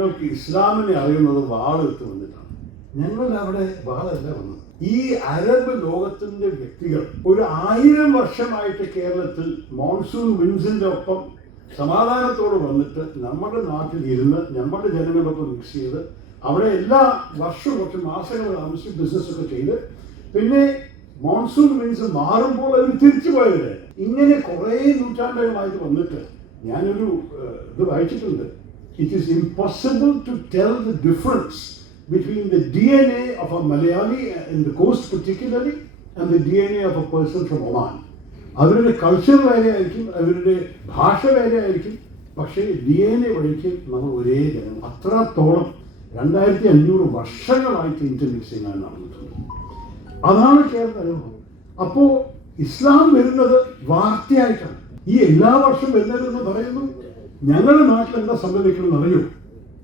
നിങ്ങൾക്ക് ഇസ്ലാമിനെ അറിയുന്നത് വാളെടുത്ത് വന്നിട്ടാണ്. ഞങ്ങൾ അവിടെ വാളല്ല വന്നത്. ഈ അറബ് ലോകത്തിന്റെ വ്യക്തികൾ ഒരു 1000 വർഷമായിട്ട് കേരളത്തിൽ മോൺസൂൺ വിൻസിന്റെ ഒപ്പം സമാധാനത്തോട് വന്നിട്ട് നമ്മുടെ നാട്ടിൽ ഇരുന്ന് നമ്മുടെ ജനങ്ങളൊപ്പം മിക്സ് ചെയ്ത് അവിടെ എല്ലാ വർഷവും കുറച്ച് മാസങ്ങൾ താമസിച്ച് ബിസിനസ്സൊക്കെ ചെയ്ത് പിന്നെ മോൺസൂൺ വിൻസ് മാറുമ്പോൾ അവർ തിരിച്ചു പോയവരെ ഇങ്ങനെ കുറേ നൂറ്റാണ്ടുകളായിട്ട് വന്നിട്ട് ഞാനൊരു ഇത് വായിച്ചിട്ടുണ്ട്. It is impossible to tell the difference between the DNA of a Malayali in the coast particularly and the DNA of a person from Oman. അവരുടെ കൾച്ചർ വേറെ ആയിരിക്കും, അവരുടെ ഭാഷ വേറെ ആയിരിക്കും, പക്ഷേ DNA വഴിക്ക് നമ്മൾ ഒരേ ജനം. അത്രത്തോളം 2500 വർഷങ്ങളായിട്ട് ഇന്റർമിക്സിംഗ് ആണ് നടന്നിട്ടുണ്ട്. അതാണ് കേരള അനുഭവം. അപ്പോൾ ഇസ്ലാം വരുന്നത് വാർത്തയായിട്ടാണ്. ഈ എല്ലാ വർഷവും വരുന്നതെന്ന് പറയുന്നു. ഞങ്ങളുടെ നാട്ടിൽ എന്താ സംഭവിക്കണമെന്ന് അറിയൂ.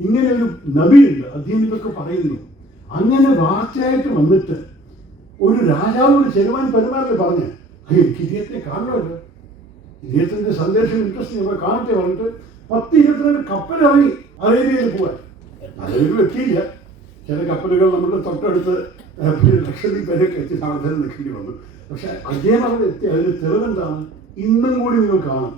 ഇങ്ങനെ ഒരു നബിയുണ്ട്, അദ്ദേഹം ഇതൊക്കെ പറയുന്നു. അങ്ങനെ വാർത്തയായിട്ട് വന്നിട്ട് ഒരു രാജാവോട് ചെരുവാൻ പെരുമാറിൽ പറഞ്ഞ് എനിക്ക് ഇദ്ദേഹത്തെ കാണണമല്ലോ, ഇദ്ദേഹത്തിന്റെ സന്ദേശം ഇൻട്രസ്റ്റ് നമ്മൾ കാണട്ടെ പറഞ്ഞിട്ട് 10-22 കപ്പലിറങ്ങി അറേബ്യയിൽ പോവാൻ. അറേബ്യയിൽ എത്തിയില്ല. ചില കപ്പലുകൾ നമ്മുടെ തൊട്ടടുത്ത് ലക്ഷദ്വീപ് വരെയൊക്കെ എത്തി താമസം നിൽക്കേണ്ടി വന്നു. പക്ഷെ അദ്ദേഹം അവിടെ എത്തി. അതിന് തെളിവെന്താണ്? ഇന്നും കൂടി നിങ്ങൾ കാണും.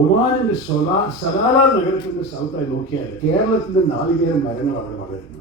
ഒമാനിന്റെ സലാല നഗരത്തിന്റെ സ്ഥലത്തായി നോക്കിയാൽ കേരളത്തിന്റെ 4 മരങ്ങൾ അവിടെ വളരുന്നു.